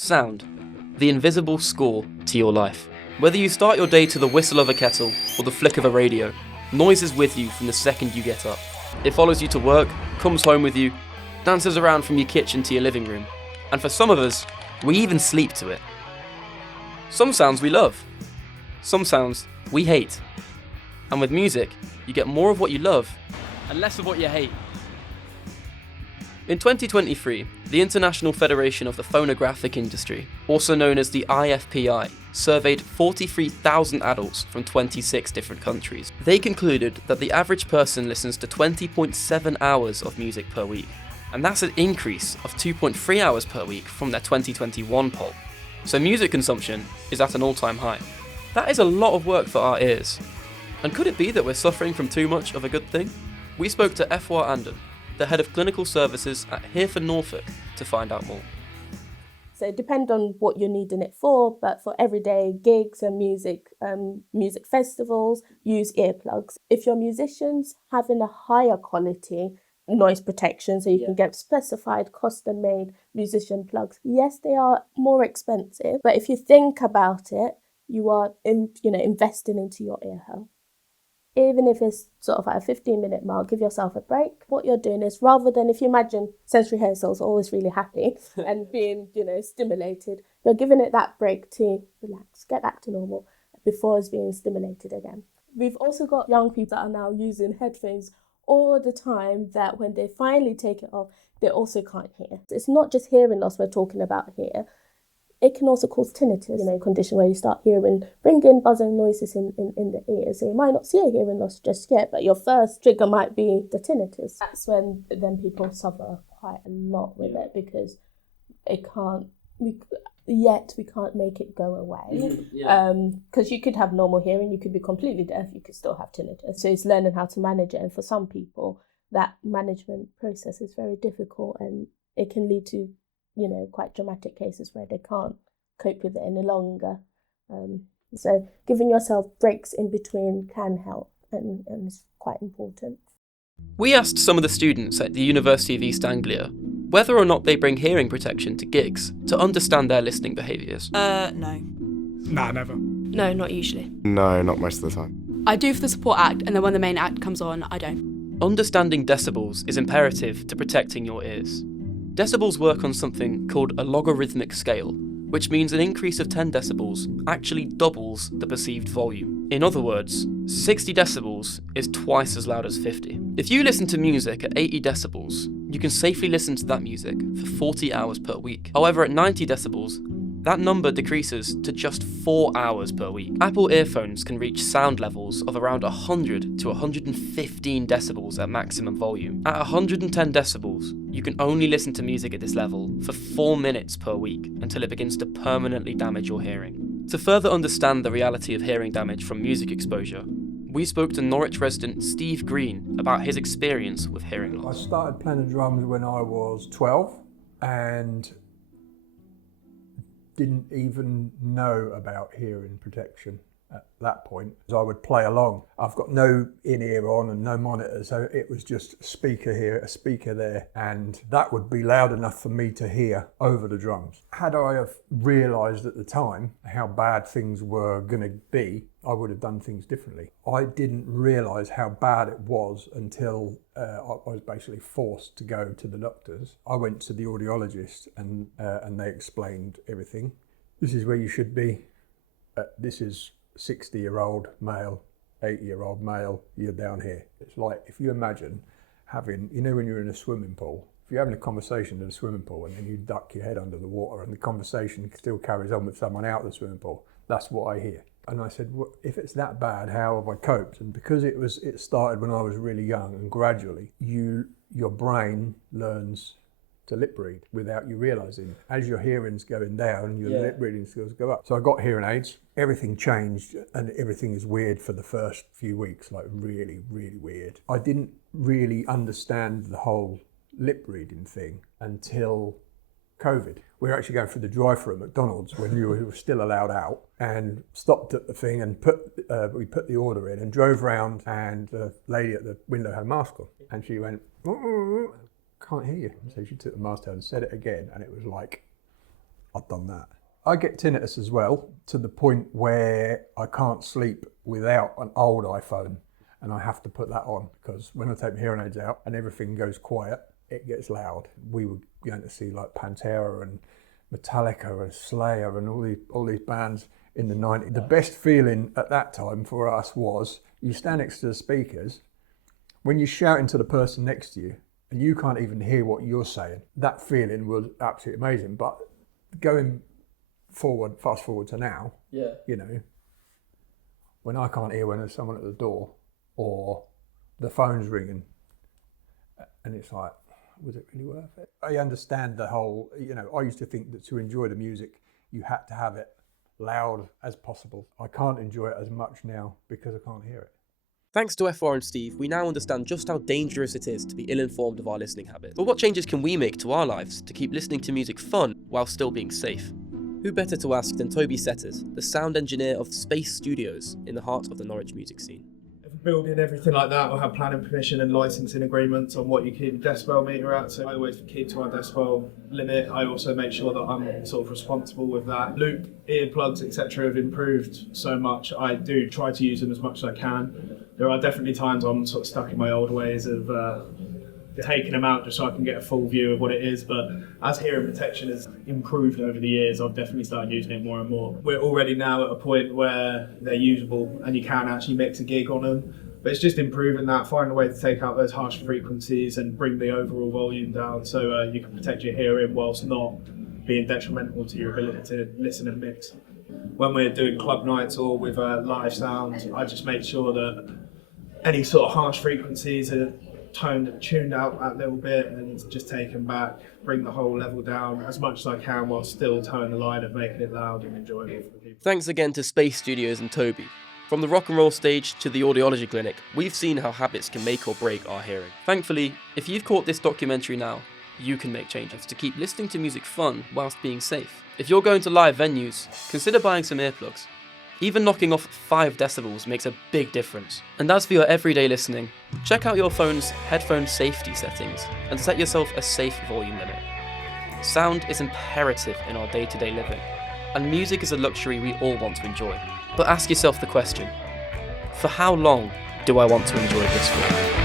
Sound, the invisible score to your life. Whether you start your day to the whistle of a kettle or the flick of a radio, noise is with you from the second you get up. It follows you to work, comes home with you, dances around from your kitchen to your living room, and for some of us, we even sleep to it. Some sounds we love, some sounds we hate. And with music, you get more of what you love and less of what you hate. In 2023, the International Federation of the Phonographic Industry, also known as the IFPI, surveyed 43,000 adults from 26 different countries. They concluded that the average person listens to 20.7 hours of music per week, and that's an increase of 2.3 hours per week from their 2021 poll. So music consumption is at an all-time high. That is a lot of work for our ears. And could it be that we're suffering from too much of a good thing? We spoke to Efwa Andon, the head of clinical services at Hereford Norfolk, to find out more. So it depends on what you're needing it for, but for everyday gigs and music festivals, use earplugs. If your musicians having a higher quality noise protection, so you can get specified custom-made musician plugs, yes, they are more expensive, but if you think about it, you are investing into your ear health. Even if it's sort of at a 15-minute mark, give yourself a break. What you're doing is, rather than, if you imagine sensory rehearsals, always really happy and being, stimulated, you're giving it that break to relax, get back to normal before it's being stimulated again. We've also got young people that are now using headphones all the time that when they finally take it off, they also can't hear. It's not just hearing loss we're talking about here. It can also cause tinnitus, a condition where you start hearing ringing, buzzing noises in the ears. So you might not see a hearing loss just yet, but your first trigger might be the tinnitus. That's when then people suffer quite a lot with it because we can't make it go away. Because you could have normal hearing, you could be completely deaf, you could still have tinnitus. So it's learning how to manage it. And for some people, that management process is very difficult and it can lead to quite dramatic cases where they can't cope with it any longer. So giving yourself breaks in between can help and is quite important. We asked some of the students at the University of East Anglia whether or not they bring hearing protection to gigs to understand their listening behaviours. No. Nah, never. No, not usually. No, not most of the time. I do for the support act, and then when the main act comes on, I don't. Understanding decibels is imperative to protecting your ears. Decibels work on something called a logarithmic scale, which means an increase of 10 decibels actually doubles the perceived volume. In other words, 60 decibels is twice as loud as 50. If you listen to music at 80 decibels, you can safely listen to that music for 40 hours per week. However, at 90 decibels, that number decreases to just 4 hours per week. Apple earphones can reach sound levels of around 100 to 115 decibels at maximum volume. At 110 decibels, you can only listen to music at this level for 4 minutes per week until it begins to permanently damage your hearing. To further understand the reality of hearing damage from music exposure, we spoke to Norwich resident Steve Green about his experience with hearing loss. I started playing the drums when I was 12 and didn't even know about hearing protection at that point. I would play along. I've got no in-ear on and no monitor, so it was just a speaker here, a speaker there, and that would be loud enough for me to hear over the drums. Had I have realised at the time how bad things were going to be, I would have done things differently. I didn't realise how bad it was until I was basically forced to go to the doctors. I went to the audiologist and they explained everything. This is where you should be. This is 60-year-old male, 80-year-old male, you're down here. It's like if you imagine having, when you're in a swimming pool, if you're having a conversation in a swimming pool and then you duck your head under the water and the conversation still carries on with someone out of the swimming pool, that's what I hear. And I said, well, if it's that bad, how have I coped? And because it started when I was really young and gradually, your brain learns to lip read without you realising. As your hearing's going down, your lip reading skills go up. So I got hearing aids, everything changed and everything is weird for the first few weeks, like really, really weird. I didn't really understand the whole lip reading thing until COVID. We were actually going through the drive-thru at McDonald's when you were still allowed out and stopped at the thing and we put the order in and drove round and the lady at the window had a mask on and she went, can't hear you. So she took the mask down and said it again and it was like, I've done that. I get tinnitus as well, to the point where I can't sleep without an old iPhone, and I have to put that on, because when I take my hearing aids out and everything goes quiet, it gets loud. We were going to see like Pantera and Metallica and Slayer and all these bands in the 90s. The best feeling at that time for us was you stand next to the speakers, when you're shouting to the person next to you and you can't even hear what you're saying. That feeling was absolutely amazing. But going fast forward to now, you know, when I can't hear when there's someone at the door or the phone's ringing, and it's like, was it really worth it? I understand the whole, you know, I used to think that to enjoy the music, you had to have it loud as possible. I can't enjoy it as much now because I can't hear it. Thanks to FR and Steve, we now understand just how dangerous it is to be ill-informed of our listening habits. But what changes can we make to our lives to keep listening to music fun while still being safe? Who better to ask than Toby Setters, the sound engineer of Space Studios in the heart of the Norwich music scene. If we're building everything like that, we'll have planning permission and licensing agreements on what you keep the decibel meter at. So I always keep to our decibel limit. I also make sure that I'm sort of responsible with that. Loop, earplugs, etc. have improved so much. I do try to use them as much as I can. There are definitely times I'm sort of stuck in my old ways of taking them out just so I can get a full view of what it is, but as hearing protection has improved over the years, I've definitely started using it more and more. We're already now at a point where they're usable and you can actually mix a gig on them, but it's just improving that, finding a way to take out those harsh frequencies and bring the overall volume down so you can protect your hearing whilst not being detrimental to your ability to listen and mix. When we're doing club nights or with live sound, I just make sure that any sort of harsh frequencies are tuned out that little bit and just taken back, bring the whole level down as much as I can while still towing the line of making it loud and enjoyable for people. Thanks again to Space Studios and Toby. From the rock and roll stage to the audiology clinic, we've seen how habits can make or break our hearing. Thankfully, if you've caught this documentary now, you can make changes to keep listening to music fun whilst being safe. If you're going to live venues, consider buying some earplugs. Even knocking off 5 decibels makes a big difference. And as for your everyday listening, check out your phone's headphone safety settings and set yourself a safe volume limit. Sound is imperative in our day-to-day living, and music is a luxury we all want to enjoy. But ask yourself the question, for how long do I want to enjoy this for?